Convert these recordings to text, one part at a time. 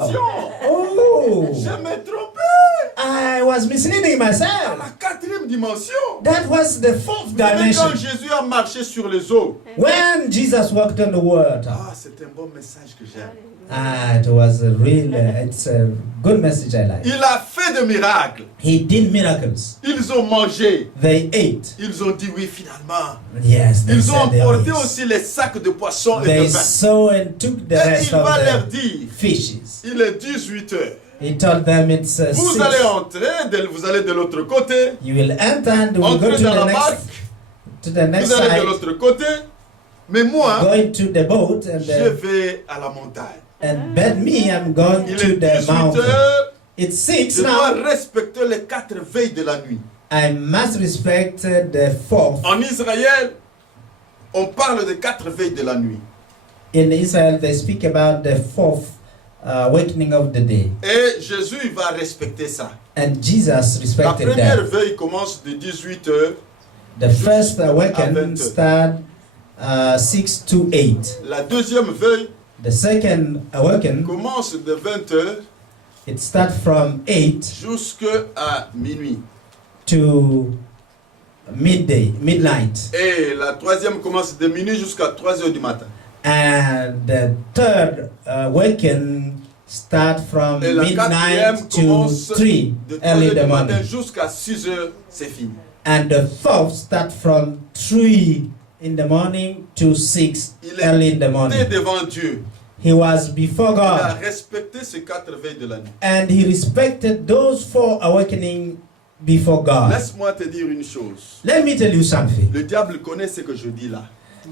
Oh, Je me trompais. I was misleading À myself. la quatrième dimension. That was the fourth Vous savez, dimension. quand Jésus a marché sur les eaux. When Jesus walked on the water. Ah, c'est un bon message que j'aime. It was a real, it's a good message I like. Il a fait des miracles. He did miracles. Ils ont mangé. They ate. Ils ont dit oui finalement. Yes, they Ils ont said they emporté ate. aussi les sacs de poissons et de They vin. saw and took the Et rest il va leur of dire, the fishes. il est 18 heures. He told them it's Vous 6. allez entrer, vous allez de l'autre côté. You will enter and we'll go Entrez dans la to barque. the next Vous allez de side. l'autre côté. Mais moi, Going to the boat je vais à la montagne. and but me, I'm going Il to est the 18 mountain. heures. It's 6 Je dois now. respecter les 4 veilles de la nuit. I must respect the fourth. En Israël, on parle de 4 veilles de la nuit. In Israel, they speak about the fourth awakening of the day. Et Jésus, il va respecter ça. And Jesus La respected première that. veille commence de 18 heures. The first à 20 awakening start 6 to 8. La deuxième veille The second awakening, commence de 20 heures it starts from 8 jusqu'à minuit. to midnight. Et la troisième commence de minuit jusqu'à 3 heures du matin. And the third awakening start from Et la quatrième midnight to commence 3 de 3 early in heures the du matin morning. jusqu'à 6 heures, c'est fini. And the fourth start from 3 in the morning to 6 Il early in the était morning. devant Dieu. He was before Il a God respecté ces 4 veilles de la nuit. and he respected those 4 awakening before God. Laisse-moi te dire une chose. Let me tell you something. Le diable connaît ce que je dis là.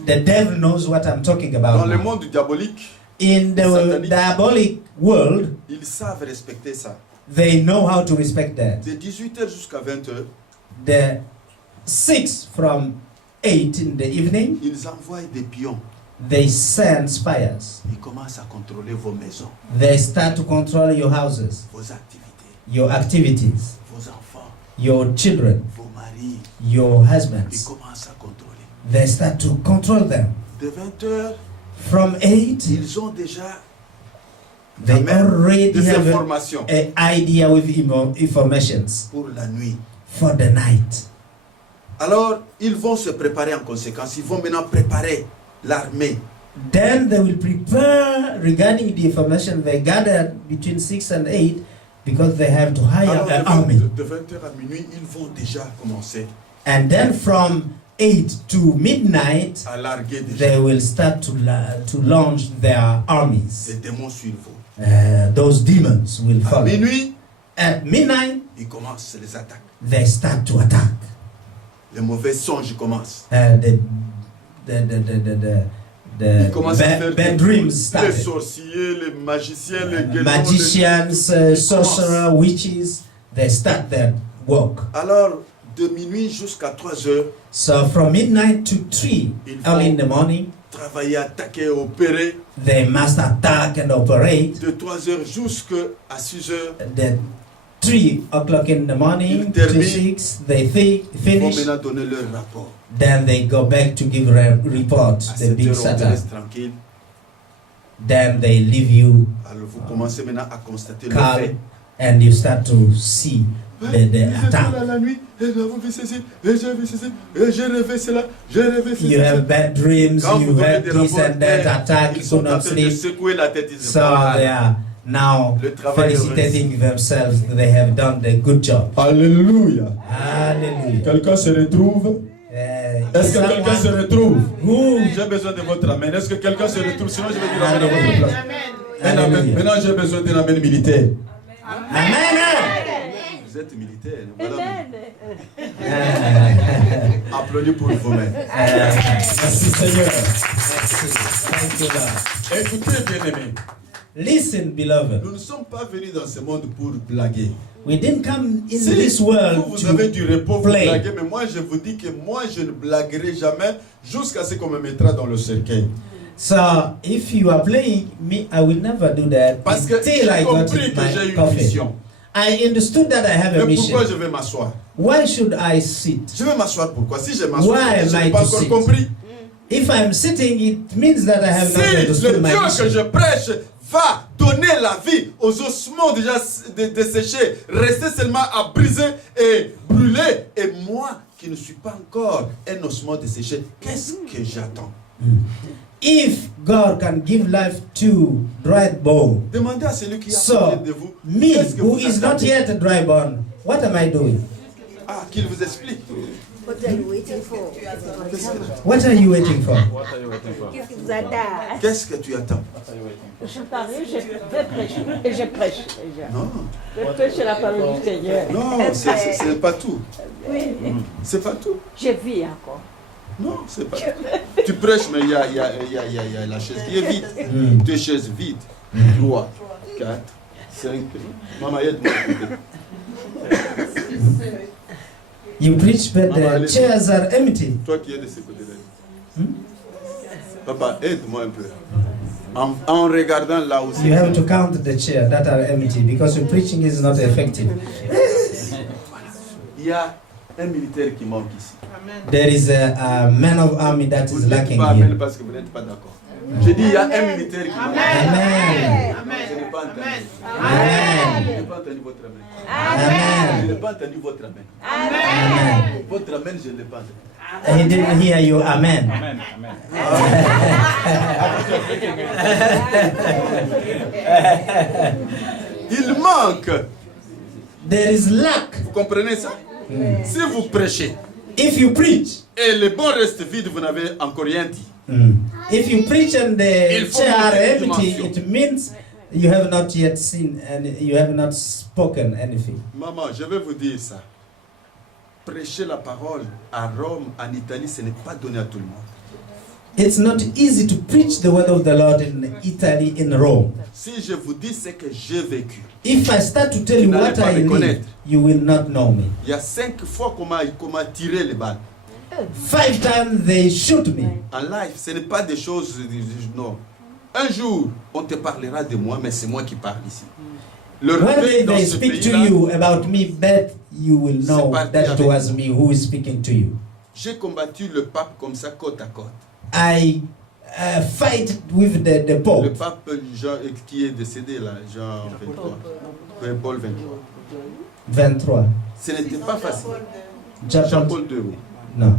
The devil knows what I'm talking Dans about. le now. monde diabolique, In the Satanic. diabolic world, ils savent respecter ça. they know how to respect that. De 18h jusqu'à 20h, The 6 from 8 in the evening, ils envoient des pions. they send spies. Ils commencent à contrôler vos maisons, They start to control your houses, vos activités, your activities, vos enfants, your children, vos maris. your Ils husbands. commencent à contrôler. They start to control them. De 20h, From 8, ils ont déjà they quand même already des have informations an idea with informations pour la nuit. for the night. Alors, ils vont se préparer en conséquence. Ils vont maintenant préparer l'armée. Then they will prepare regarding the information they gathered between 6 and 8 because they have to hire Alors, an army. de 20h à minuit, ils vont déjà commencer And then from 8 to midnight, à larguer déjà. they will start to launch their Les armies. démons suivent vous. Those demons will À follow. minuit, At midnight, ils commencent les attaques. they start to attack. Les mauvais songes commencent. The Ils commencent à faire bad dreams les started. sorciers, les magiciens, les guédons. Magicians, ils sorcerers, witches, they start their work. Alors, de minuit jusqu'à 3 heures, So from midnight to 3 ils early in vont the morning, travailler, attaquer, opérer. they must attack and operate. De 3 heures jusqu'à 6 heures, At 3 o'clock in the morning Ils to terminent. 6, they ils vont finish. maintenant donner leur rapport. Then they go back to give report, À the 7 big heures, on te setup. laisse tranquille. Then they leave you Alors, vous commencez maintenant à constater le calm fait. and you start to see the Ils étaient attack. là la nuit, et j'avais vu ceci, et j'ai vu ceci, et j'ai rêvé cela, j'ai rêvé ceci. You have bad dreams, Quand vous you donnez have des this rapports, and that attack, you ils sont could en not train de sleep. secouer la tête. Ils disent, So voilà. they are now Le travail est felicitating themselves. They have done the good job. Alléluia. Hallelujah. Quelqu'un se retrouve? Est-ce que quelqu'un se retrouve? J'ai besoin de votre amen. Est-ce que quelqu'un se retrouve? Sinon, je vais dire amen à votre place. Un amen. Hallelujah. Maintenant, j'ai besoin d'un amen militaire. Amen. Vous êtes militaire. Voilà. Amen. Applaudissez pour vous-même. Merci Seigneur. Thank you, Lord. Écoutez, bien-aimés. Listen, beloved. Nous ne sommes pas venus dans ce monde pour blaguer. We didn't come in Si this world vous avez to du repos, vous play. blaguez, mais moi je vous dis que moi je ne blaguerai jamais jusqu'à ce qu'on me mettra dans le cercueil. So if you are playing me, I will never do that Parce que until I j'ai got compris que j'ai my une coffin. mission. I understood that I have a Mais pourquoi mission. je vais m'asseoir? Why should I sit? Je vais m'asseoir pourquoi? Si je m'assois, Why je am n'ai I pas to encore sit? compris. If I'm sitting, it means that I have not Si understood le my Dieu que mission. je prêche va donner la vie aux ossements déjà desséchés, rester seulement à briser et brûler. Et moi, qui ne suis pas encore un ossement desséché, qu'est-ce que j'attends? If God can give life to dry bone, Demandez à celui qui est à so côté de vous, me, qu'est-ce que who vous is not attendez? yet a dry bone, what am I doing? Ah, qu'il vous explique. What are you waiting for? What are you waiting for? Qu'est-ce qui vous attend? Qu'est-ce que tu attends? Je parie, je vais prêcher. Et je prêche déjà. Non, Je prêche la parole du Seigneur. non, c'est pas tout. Oui. C'est pas tout. Je vis encore. Non, c'est pas tout. Tu prêches, mais il y a la chaise qui est vide. Deux chaises vides. 3, 4, 5. Maman, aide-moi. You preach, but the chairs are empty. Toi qui es de ce côté-là. Papa, aide-moi un peu. En regardant là où c'est. You have to count the chairs that are empty because your preaching is not effective. Il y a un militaire qui manque ici. There is a man of army that Vous is ne dites lacking pas amen here. parce que vous n'êtes pas d'accord. Je dis, il y a un militaire qui manque. Amen. Je n'ai pas entendu. Amen. Je n'ai pas entendu votre amen. Amen. Je n'ai pas entendu votre amen. Amen. Votre amen, je ne l'ai pas entendu. He didn't hear you. Amen. Il manque. There is lack. Vous comprenez ça? Si vous prêchez If you preach, et le bon reste vide, vous n'avez encore rien dit. if you preach and the Il faut chair are monter une empty, dimension. it means you have not yet seen and you have not spoken anything. Maman, je vais vous dire ça. Prêcher la parole à Rome, en Italie, ce n'est pas donné à tout le monde. It's not easy to preach the word of the Lord in Italy, in Rome. Si je vous dis ce que j'ai vécu, If I start to tell you Vous n'allez what pas I me live, connaître. you will not know me. il y a 5 fois qu'on m'a tiré les balles. 5 times they shoot me. En live, ce n'est pas des choses. Non. Un jour, on te parlera de moi, mais c'est moi qui parle ici. Le One rebelle day dans they ce speak to pays-là, you about me, but you will know parti that it avec was me who is speaking to you. j'ai combattu le pape comme ça, côte à côte. I fight with the Le Pope. pape Jean, qui est décédé là, Jean 23. Paul 23. 23. Ce n'était pas facile. John Jean-Paul II. oui. No.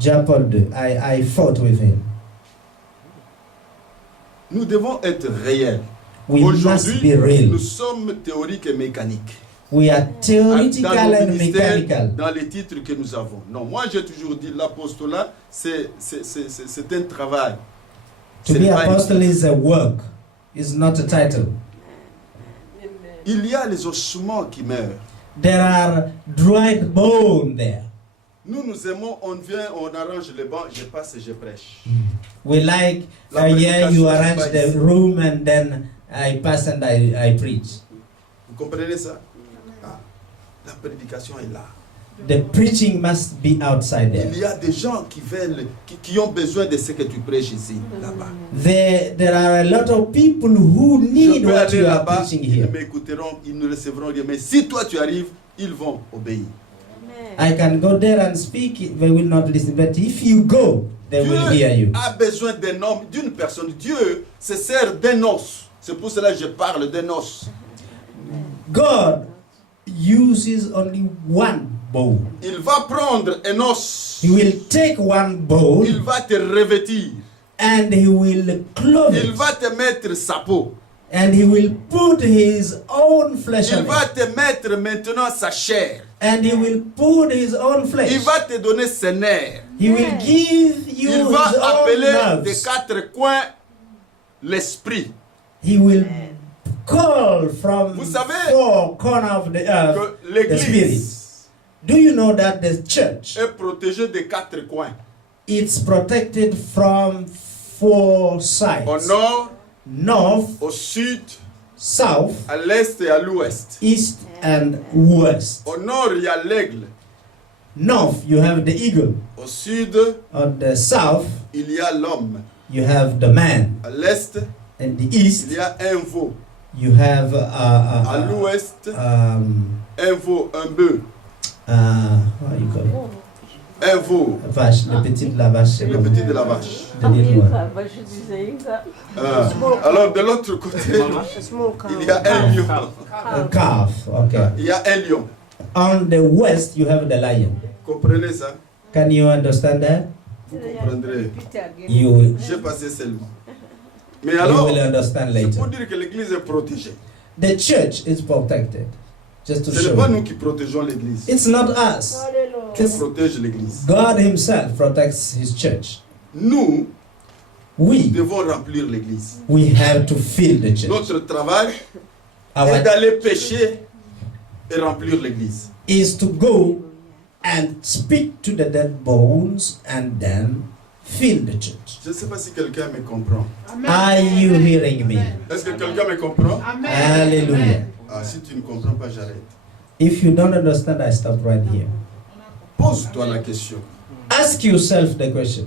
John Paul II. I fought with him. Nous devons être réels. We must Aujourd'hui, be real. nous sommes théoriques et mécaniques. We are Dans theoretical nos and ministères, mechanical. dans les titres que nous avons. Non, moi j'ai toujours dit l'apostolat, c'est un travail. To Ce be n'est pas une- apostle is a work. It's not a title. Il y a les ossements qui meurent. There are dried bone there. Nous aimons, on vient, on arrange les bancs, je passe et je prêche. We like, La yeah, you prédication, arrange c'est pas the ici. room and then I pass and I preach. Vous comprenez ça? Ah, la prédication est là. The preaching must be outside Il there. y a des gens qui veulent, qui ont besoin de ce que tu prêches ici, là-bas. There are a lot of people who Je need peux what aller you are là-bas, preaching ils here. m'écouteront, ils ne recevront rien. Mais si toi tu arrives, ils vont obéir. I can go there and speak, they will not listen. But if you go, they will hear you. Dieu a besoin d'un homme, d'une personne. Dieu se sert d'un os. C'est pour cela que je parle d'un os. God uses only one bone. Il va prendre un os. He will take one Il bone va te revêtir. and he will clothe Il it. va te mettre sa peau. And he will put his own flesh Il on va it. te mettre maintenant sa chair. And he will put his own flesh. Il va te donner ses nerfs. He will give you Il his va own appeler des nerves. 4 coins l'esprit. He will call from Vous savez 4 corners of the earth Que the spirit. l'église Do you know that the church, est protégée des 4 coins. it's protected from 4 sides? Au nord, North, au sud, south, à l'est et à l'ouest. east, and west. Au nord, il y a l'aigle. North, you have the eagle. Au sud, On the south, il y a l'homme. you have the man. À l'est, And the east, il y a un veau. you have À l'ouest, un veau, un bœuf. what do you call it? Un veau. Vache, le petit de la vache. Le petit de la vache. De l'île. Moi, je disais ça. Alors de l'autre côté, Small cow. il y a un lion. A calf, okay. Il y a un lion. On the west, you have the lion. Comprenez ça? Can you understand that? Vous comprendrez. You will, J'ai passé seulement. Mais you alors, will understand c'est later. pour dire que l'église est protégée. The church is protected. Just to Ce n'est show pas you. nous qui protégeons l'église. It's not us. Qui protège l'église. God himself protects his church. Nous We devons remplir l'église. have to fill the church. Notre travail est Our d'aller pécher et remplir l'église. is to go and speak to the dead bones and then fill the church. Je ne sais pas si quelqu'un me comprend. Are you hearing me? Est-ce que quelqu'un me comprend? Hallelujah. Ah, si tu ne comprends pas, j'arrête. If you don't understand, I stop right here. Pose-toi la question. Ask yourself the question,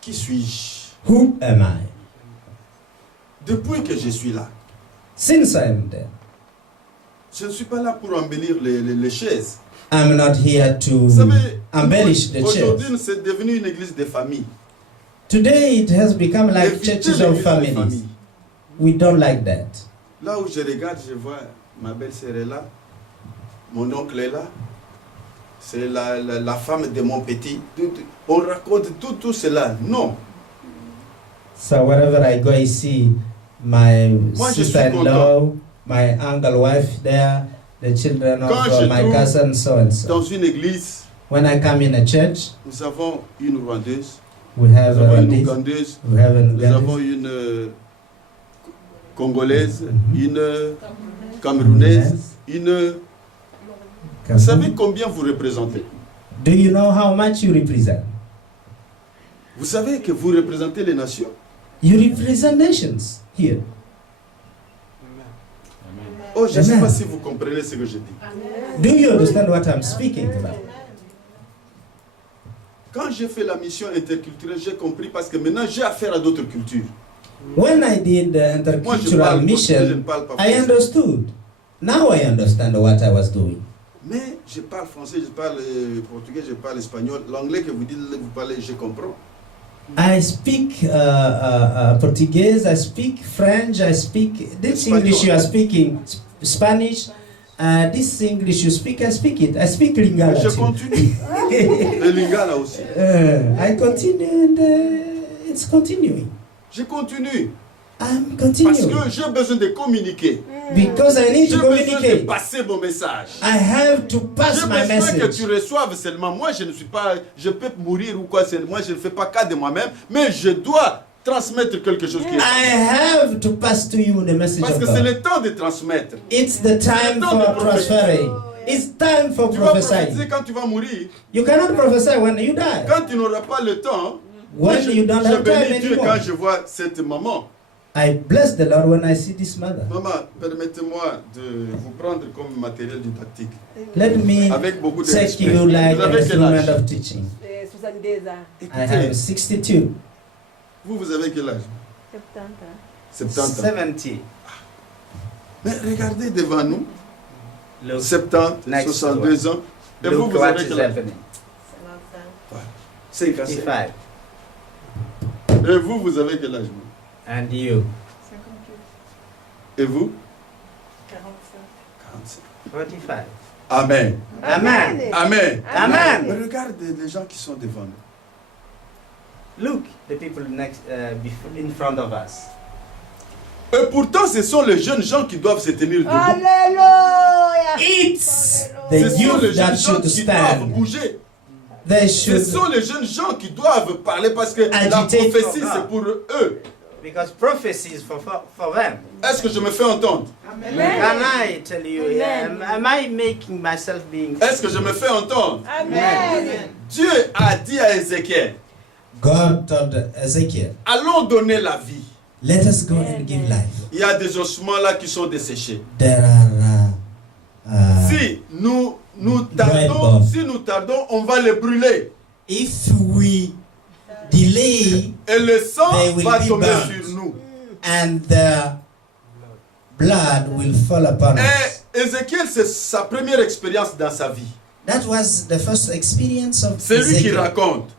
Qui suis-je? who am I? Depuis que je suis là, Since I am there, je ne suis pas là pour embellir les chaises. I'm not here to Vous savez, embellish the aujourd'hui, church. c'est devenu une église de famille. Today it has become like Évitez churches l'église of de families. famille. We don't like that. Là où je regarde, je vois ma belle-sœur est là, mon oncle est là, c'est la femme de mon petit. On raconte tout cela. Non. So wherever I go, I see my Moi, je suis sister-in-law, my uncle wife there, the children of Quand je my trouve cousin, so and so. Dans une église, When I come in a church, nous avons une Rwandaise, we nous have avons a une Rwandese, Ougandaise, we have an nous avons Ugandese, une Congolaise, une Camerounaise, une... Vous savez combien vous représentez? Do you know how much you represent? Vous savez que vous représentez les nations? You represent nations here. Oh, je ne sais Amen. pas si vous comprenez ce que je dis. Do you understand what I'm speaking about? Quand j'ai fait la mission interculturelle, j'ai compris parce que maintenant j'ai affaire à d'autres cultures. When I did the Moi, je intercultural parle portugais, je ne mission, parle pas I français. understood. Now I understand what I was doing. Mais je parle français, je parle portugais, je parle espagnol. L'anglais que vous dites, vous parlez, je comprends. I speak Portuguese, I speak French, I speak this Espanol. English you are speaking, Spanish, this English you speak, I speak it. I speak Lingala Je too. continue. Le lingala aussi. I continue and it's continuing. Je continue. I'm Parce continuing que j'ai besoin de communiquer. because I need J'ai to besoin de communicate. passer mon message. I have to pass J'ai my besoin que tu message. reçoives seulement. Moi, je ne suis pas, je peux mourir ou quoi. Moi, je ne fais pas cas de moi-même, mais je dois transmettre quelque chose qui est. I have to pass to you the message Parce of que c'est God. le temps de transmettre. It's the time for transferring. It's time for Tu vas prophétiser prophesying. quand tu vas mourir. You cannot prophesy when you die. Quand tu n'auras pas le temps, When you don't je have time bénis Dieu anymore. quand je vois cette maman. I bless the Lord when I see this mother. Maman, permettez-moi de vous prendre comme matériel didactique. Let me Avec beaucoup de take respect. you like Vous an avez quel instrument âge? of teaching. 72 ans. I Écoutez, have 62. vous avez quel âge? 70 ans. 70 ans. 70. Mais regardez devant nous, Look, 70, Next 62 ans. Et vous, look vous what avez is quel âge? happening. 55. 55. Et vous, vous avez quel âge? Vous? And you? 58. Et vous? 45. 45. Amen. Amen. Amen. Amen. Mais regardez les gens qui sont devant nous. Look, the people next, in front of us. Et pourtant, ce sont les jeunes gens qui doivent se tenir debout. Alléluia. It's Ce the sont les youth that jeunes gens should qui doivent stand. bouger. They Ce should, sont les jeunes gens qui doivent parler parce que la Agitate prophétie, for God. c'est pour eux. because prophecy is for them. Est-ce que je me fais entendre? Can I tell you, am I making myself being... Est-ce que je me fais entendre? Amen. Dieu a dit à Ézéchiel, God told Ezekiel, allons donner la vie. let us go and give life. Il y a des ossements là qui sont desséchés. There are... Si nous Dry tardons, bones. on va les brûler. if we delay Et le sang They will va be tomber burnt. sur nous. and the blood will fall upon us. Et Ézéchiel, c'est sa première expérience dans sa vie. That was the first experience of C'est lui qui Ezekiel. raconte.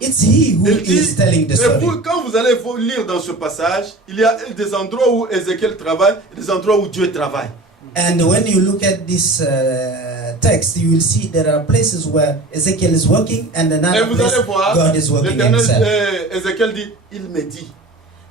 It's he who Il dit, is telling the et story. vous, quand vous allez lire dans ce passage, il y a des endroits où Ézéchiel travaille et des endroits où Dieu travaille. And when you look at this text, you will see there are places where Ezekiel is working and Et another vous place allez voir, God is working l'Éternel, himself. Ézéchiel dit, il me dit,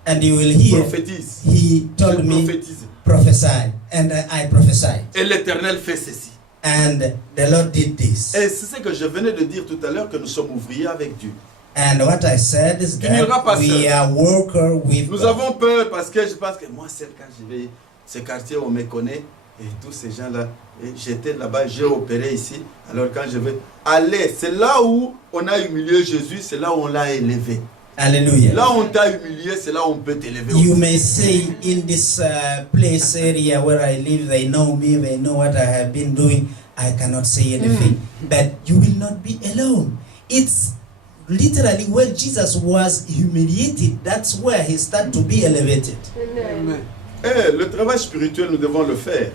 And you will hear, prophétise. he told Je me, prophétise. prophesy, and I prophesied. Et l'Éternel fait ceci. And the Lord did this. Et c'est ce que je venais de dire tout à l'heure, que nous sommes ouvriers avec Dieu. And what I said is Tu n'iras pas that we seul. are worker with Nous God. avons peur parce que je pense que moi, seul, quand je vais, ce quartier, on me connaît, et tous ces gens-là, et j'étais là-bas, j'ai opéré ici. Alors quand je vais aller, c'est là où on a humilié Jésus, c'est là où on l'a élevé. Hallelujah. Là où on t'a humilié, c'est là où on peut t'élever. You aussi. may say in this place area where I live, they know me, they know what I have been doing. I cannot say anything. But you will not be alone. It's literally where Jesus was humiliated. That's where he started to be elevated. Amen. Eh, le travail spirituel, nous devons le faire.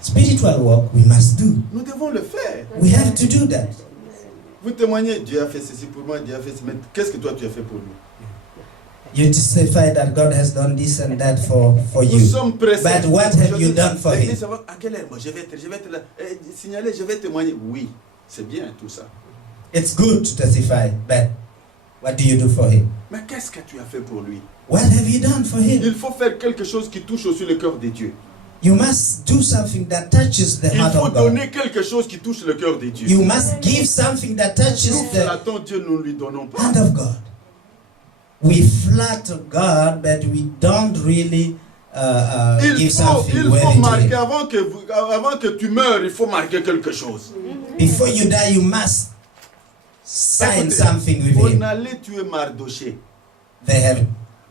Spiritual work we must do. Nous devons le faire. We have to do that. Vous témoignez, Dieu a fait ceci pour moi, Dieu a fait ceci. Mais qu'est-ce que toi tu as fait pour lui? You testify that God has done this and that for Nous you. sommes pressés. But what have you done for him? À quelle heure moi, je vais être là. Signaler, je vais témoigner. Oui, c'est bien tout ça. It's good to testify, but what do you do for him? Mais qu'est-ce que tu as fait pour lui? What have you done for him? Il faut faire quelque chose qui touche aussi le cœur de Dieu. You must do something that touches the Il heart faut of God. donner quelque chose qui touche le cœur de Dieu. You must give something that touches Nous the flattons Dieu, nous ne lui donnons pas. hand of God. We flatter God, but we don't really give Il something faut worthy to marquer, him. avant que tu meurs, il faut marquer quelque chose. Before you die, you must sign Écoutez, something with on him. allait tuer Mardoché. They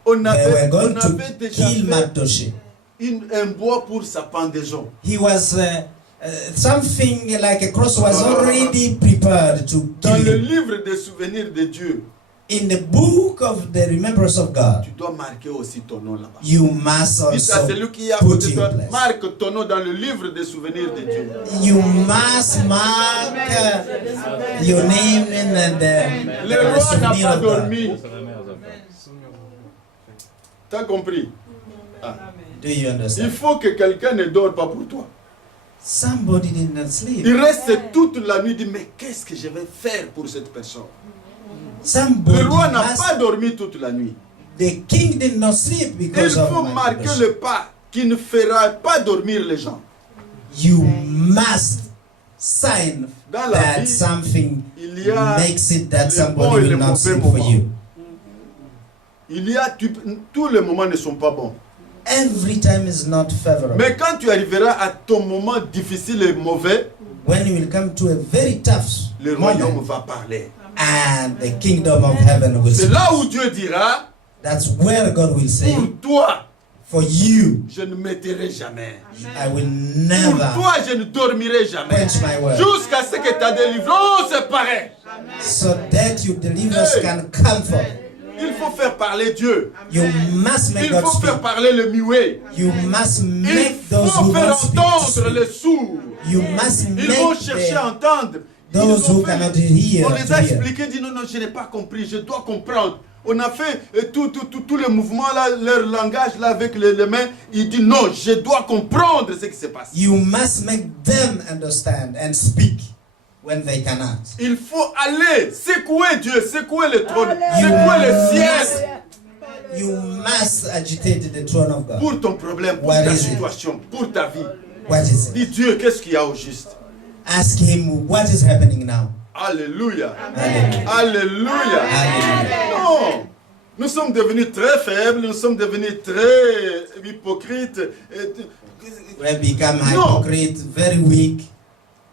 On were avait going to déjà kill fait Mardochée. un bois pour sa pendaison. He was something like a cross was already prepared to Dans kill le him. livre des souvenirs de Dieu, In the book of the remembrance of God, tu dois marquer aussi ton nom là-bas. you must Dis à also celui qui est à put côté de toi, your place. marque ton nom dans le livre des souvenirs de Dieu. You must mark your name in the Le roi n'a souvenir pas of God. dormi. T'as compris? Ah. Do you Il understand? faut que quelqu'un ne dort pas pour toi. Somebody did not sleep. Il reste toute la nuit, dit, mais qu'est-ce que je vais faire pour cette personne? Somebody Le roi n'a must, pas dormi toute la nuit. the king did not sleep Il because of faut my marquer devotion. le pas qui ne fera pas dormir les gens. You must sign Dans la that vie, something il y a makes it that les bons somebody et will les not mauvais sleep for moments. you. Il y a, tous les moments ne sont pas bons. Every time is not favorable. Mais quand tu arriveras à ton moment difficile et mauvais, When you will come to a very tough le royaume moment va parler. and the kingdom of heaven will C'est speak, là où Dieu dira, that's where God will say, pour toi, for you, je ne m'éterai jamais. I will Pour never toi, je ne dormirai jamais. quench my word. Jusqu'à ce que ta délivrance paraît. So that your deliverance Hey. can come forth. Il faut faire parler Dieu. You must make Il God faut speak. faire parler le muet. You must Il make those faut who faire don't speak to entendre speak. les sourds. You must Ils vont make chercher à the, entendre. Ils those ont who fait- cannot hear on les to a hear. expliqué, dit non, non, je n'ai pas compris, je dois comprendre. On a fait tous les mouvements, là, leur langage là, avec les mains. Il dit non, je dois comprendre ce qui se passe. You must make them understand and speak when they cannot. Il faut aller secouer Dieu, secouer le trône, Alléluia. secouer le ciel You must agitate the throne of God. pour ton problème, pour What ta is it? situation, pour ta vie. What is it? Dis Dieu, qu'est-ce qu'il y a au juste? Ask him what is happening now. Alléluia. Hallelujah. Alléluia. Hallelujah. Non, nous sommes devenus très faibles, nous sommes devenus très hypocrites. We become No. hypocrite, very weak.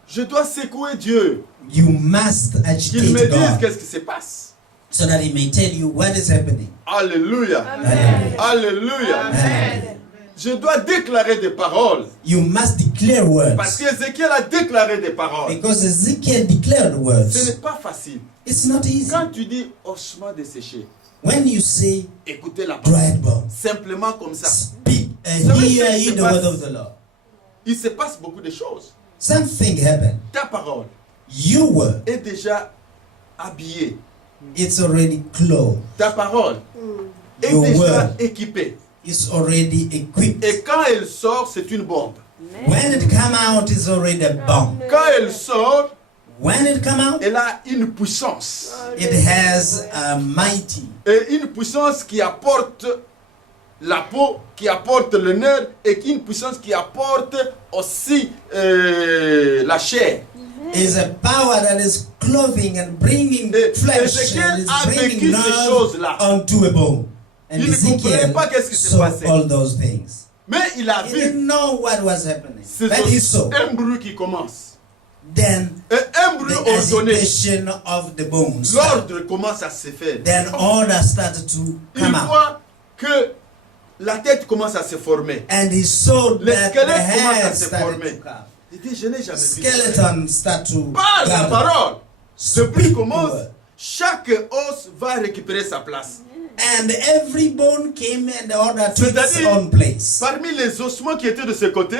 Je dois secouer Dieu, You must qu'il me agitate dise God qu'est-ce qui se passe. so that he may tell you what is happening. Alléluia. Hallelujah. Alléluia. Hallelujah. Je dois déclarer des paroles. You must declare Parce words. qu'Ézéchiel a déclaré des paroles. Because Ezekiel declared Ce n'est words. pas facile. It's not easy. Quand tu dis ossements desséchés, When you say écoutez la parole. dried bones, Simplement comme ça. speak and Ça veut hear dire ye que the word of the Lord. Il se passe beaucoup de choses. Something happened. Ta parole. Your est déjà habillée. it's already clothed. Ta parole est Your déjà word équipée. is already equipped. Et quand elle sort, c'est une bombe. When it come out, it's already a bomb. Quand elle sort, When it come out, elle a une puissance. it has a mighty. Et une puissance qui apporte la peau, qui apporte le nerf, et une puissance qui apporte aussi la chair. Is a power that is clothing and bringing Et flesh Ézéchiel and is a bringing vécu ces nerve choses-là. onto a bone. And Il ne comprenait Ezekiel pas qu'est-ce qui se saw passait. all those things. Mais il a He vu, didn't know what was happening. c'est But he saw. un bruit qui commence. Then Et un bruit the ordonné. agitation of the bones. L'ordre commence à se faire. Then order started to Il come out. voit que la tête commence à se former. And he saw Les that the squelettes commencent à hair se started former. to come. Il dit, je n'ai jamais vu. Skeleton start to Par la gather. parole. Le bruit Speak commence. the word. Chaque os va récupérer sa place. And every bone came and the order took its C'est-à-dire, own place. parmi les ossements qui étaient de ce côté,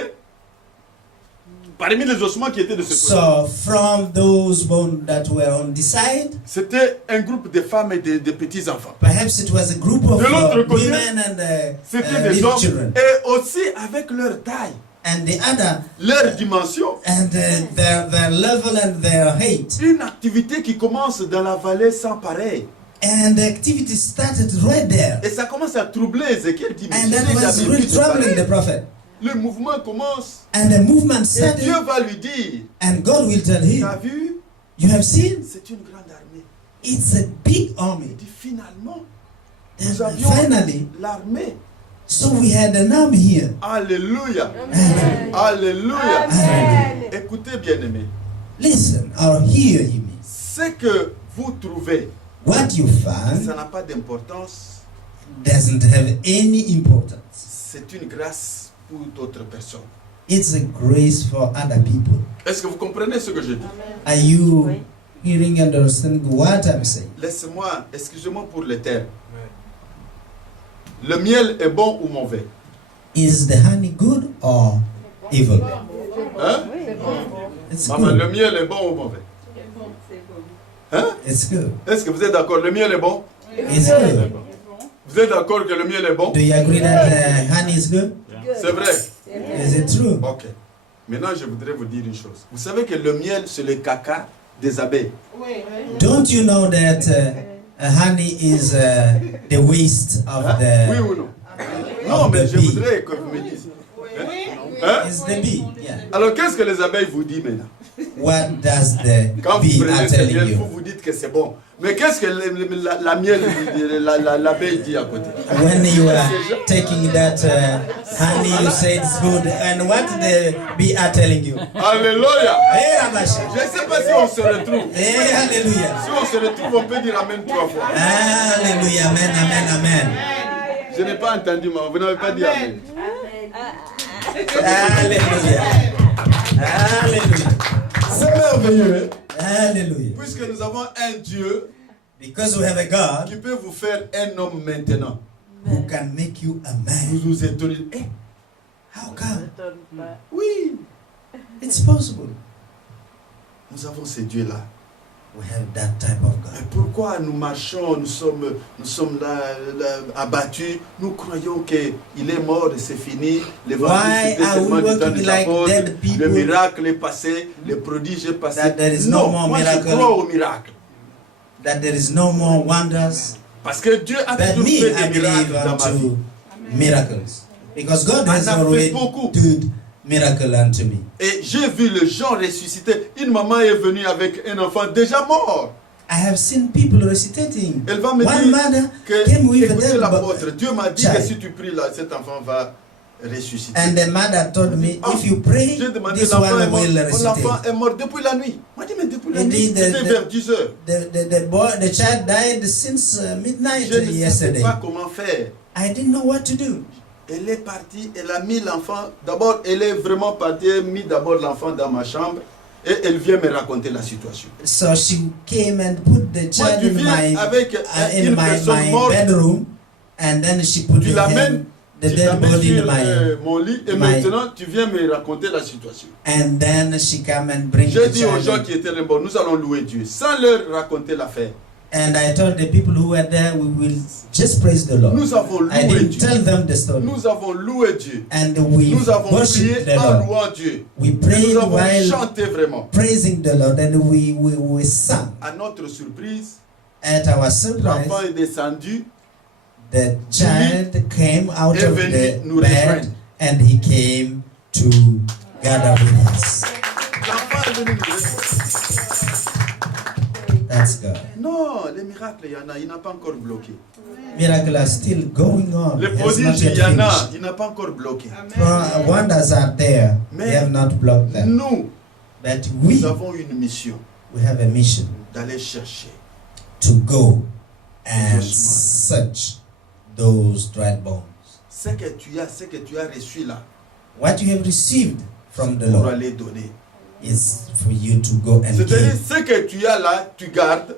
So from those bones that were on the side, c'était un groupe de femmes et de petits enfants. perhaps it was a group of De l'autre côté, women and C'était des little hommes children. et aussi avec leur taille, And the other, leur dimension. and their level and their height. Une activité qui commence dans la vallée sans pareil. And the activity started right there. Et ça commence à troubler Ézéchiel. Dit, mais And je that n'ai was jamais really vu de troubling pareil. the prophet. Le mouvement commence. And the movement Et started, Dieu va lui dire, and God will tell tu him, as vu, you have seen, c'est une grande armée. it's a big Il army. dit, finalement, And nous avions finally, l'armée. so we had an army here. Alléluia. Amen. Alléluia. Amen. Écoutez, bien-aimés. Listen or hear you me. Ce que vous trouvez, What you ça find n'a pas d'importance. doesn't have any importance. C'est une grâce pour d'autres personnes. It's a grace for other people. Est-ce que vous comprenez ce que je dis? Are you hearing and understanding what I'm saying? Laissez-moi, excusez-moi pour le terme. Le miel est bon ou mauvais? Is the honey good or evil? Hein? It's Maman, good. le miel est bon ou mauvais? Hein? It's good. Est-ce que vous êtes d'accord? Le miel est bon? It's good. Vous êtes d'accord que le miel est bon? Do you agree that honey is good? C'est vrai. Is it true? Ok. Maintenant, je voudrais vous dire une chose. Vous savez que le miel, c'est le caca des abeilles. Don't you know that honey is the waste of Hein? the Oui ou non? Non, mais je voudrais que vous me disiez. Hein? is the bee? Yeah. Alors, qu'est-ce que les abeilles vous disent maintenant? What does the Quand vous bee prenez are ce telling miel, you? vous vous dites que c'est bon. Mais qu'est-ce que la miel, l'abeille dit à côté? When you are taking that honey, you say it's good, and what the bee are telling you? Alléluia! Hey, Rabashi. Je ne sais pas si on se retrouve. Hey, hallelujah. Si on se retrouve, on peut dire Amen 3 fois. Hallelujah. Amen, amen, amen. Je n'ai pas entendu, mais vous n'avez pas dit Amen. Hallelujah. Hallelujah. C'est merveilleux. Hallelujah. Puisque nous avons un Dieu Because we have a God qui peut vous faire un homme maintenant. who can make you a Vous man. nous étonnez. Eh, How come? oui, It's possible. nous avons ce Dieu-là. We have that type of Mais God. pourquoi nous marchons, nous sommes là, abattus, nous croyons qu'il est mort et c'est fini, l'évangile Why c'était are we seulement du temps working des like apôtres, dead people? le miracle est passé, le prodige est passé. That there is no Non, more moi miracle. je crois au miracle. That there is no more wonders. Parce que Dieu a But toujours me, fait I des miracles believe dans ma vie. unto miracles. Because God En has a fait already beaucoup. did miracle unto me. Et j'ai vu les gens ressusciter. Une maman est venue avec un enfant déjà mort. I have seen people recitating. Elle va me One dire mother que, came with a écoutez dead l'apôtre, Dieu m'a dit que child. si tu pries là, cet enfant va ressusciter. And the mother told me, Ah, if you pray, j'ai demandé, this l'enfant est one mort. will L'enfant resuscitate. est mort depuis la nuit. On m'a dit, mais depuis la Indeed, nuit, c'était the- vers 10 heures. The child died since midnight Je ne savais yesterday. pas comment faire. I didn't know what to do. Elle est partie, elle a mis l'enfant. D'abord, elle est vraiment partie, elle a mis d'abord l'enfant dans ma chambre et elle vient me raconter la situation. So she came and put the Moi, child tu in viens my avec in une my personne morte, bedroom, and then she put tu l'amènes the Tu dead l'as mis body in sur my, mon lit et my- maintenant tu viens me raconter la situation. and then she come and bring J'ai the dit aux gens child. qui étaient là, bon, nous allons louer Dieu sans leur raconter l'affaire. And I told the people who were there, we will just praise the Lord. Nous avons I loué didn't tell Dieu. them the story. Nous avons loué Dieu. And we Nous avons worshiped prié the en Lord. louant Dieu. We Et prayed nous avons while chanté vraiment. praising the Lord, and we sang. À notre surprise, At our l'enfant surprise, est descendu. the child came out est of venu the nous bed rejoindre. and he came to gather with us. L'enfant est venu nous rejoindre. That's God. Non, les miracles, il y en a. Il n'a pas encore bloqué. Miracles are still going on. Les It has not prodiges, yet il y en a. finished. Il n'a pas encore bloqué. Wonders are there. Mais We have not blocked them. Nous, But we avons une mission have a mission d'aller chercher. to go and Those search those dried bones. Ce que tu as reçu là, What you have received from the pour Lord aller donner. is for you to go and C'est-à-dire, give. ce que tu as là, tu gardes.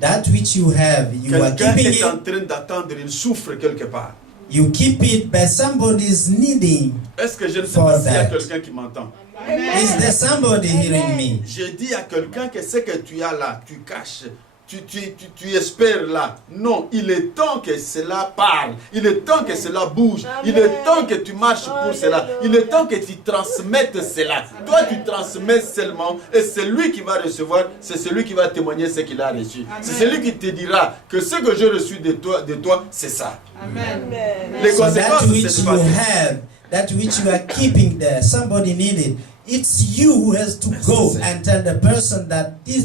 That which you have, you are Quelqu'un keeping est en it. train d'attendre, il souffre quelque part. You keep it, but somebody is needing. Est-ce que je ne sais For pas s'il y a that. quelqu'un qui m'entend? Is there somebody hearing me? J'ai dit à quelqu'un que ce que tu as là, tu caches, tu espères là. Non, il est temps que cela parle. Il est temps que cela bouge. Il est temps que tu marches pour cela. Il est temps que tu transmettes cela. Toi, tu transmets seulement et c'est lui qui va recevoir, c'est celui qui va témoigner ce qu'il a reçu. C'est celui qui te dira que ce que j'ai reçu de toi, c'est ça. Les So that conséquences, which c'est you pas have, that which you are keeping there, somebody need it. It's you who has to go and tell the person that this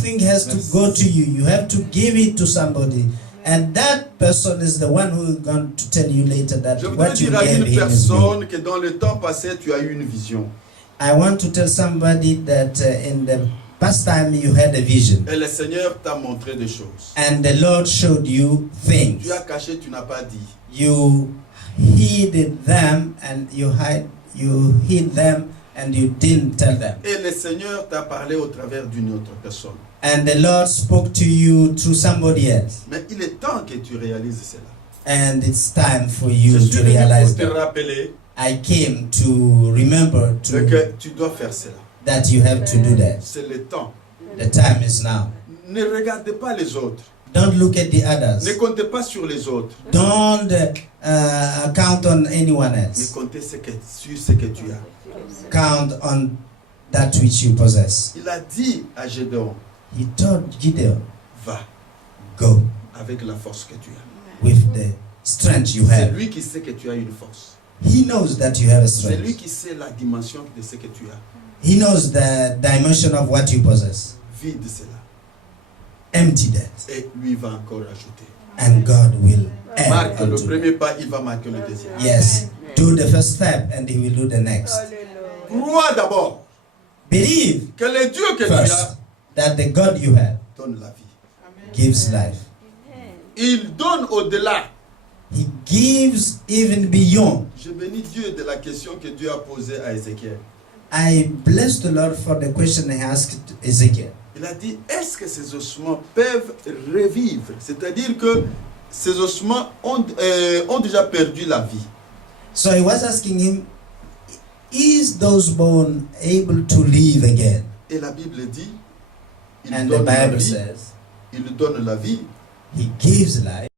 thing has to go to you. You have to give it to somebody. And that person is the one who is going to tell you later that Je voudrais what you dire à gave une him is good. personne que dans le temps passé, tu as eu une vision. I want to tell somebody that in the past time you had a vision. Et le Seigneur t'a montré des choses. And the Lord showed you things. Tu as caché, tu n'as pas dit. You hid them and you hid them and you didn't tell them. Et le Seigneur t'a parlé au travers d'une autre personne. And the Lord spoke to you through somebody else. Mais il est temps que tu réalises cela. And it's time for Je you suis to venu realize pour te that. rappeler I came to remember que tu dois faire cela. that you have to do that. C'est le temps. The time is now. Ne regardez pas les autres. Don't look at the Ne others. comptez pas sur les autres. Don't count on anyone Mais else. comptez sur ce que tu as. Count on that which you possess. Il a dit à Gédéon, He told Gideon, va go avec la force que tu as. with the strength you C'est have. lui qui sait que tu as une force. He knows that you have a C'est lui strength. qui sait la dimension de ce que tu as. He knows the dimension of what you possess. Vide cela. Empty that. Et lui va encore ajouter. And God will add Marque le unto premier pas, il va marquer le deuxième. Yes. Do the first step and He will do the next. Crois d'abord Believe que le Dieu que tu as first that the God you have donne la vie. gives life. Il donne au-delà. He gives even beyond. Je bénis Dieu de la question que Dieu a posée à Ézéchiel. I bless the Lord for the question He asked Ezekiel. Il a dit, est-ce que ces ossements peuvent revivre? C'est-à-dire que ces ossements ont déjà perdu la vie. So He was asking him, is those bones able to live again? Et la Bible dit, il And the donne la Bible vie. says, Il donne la vie. He gives life.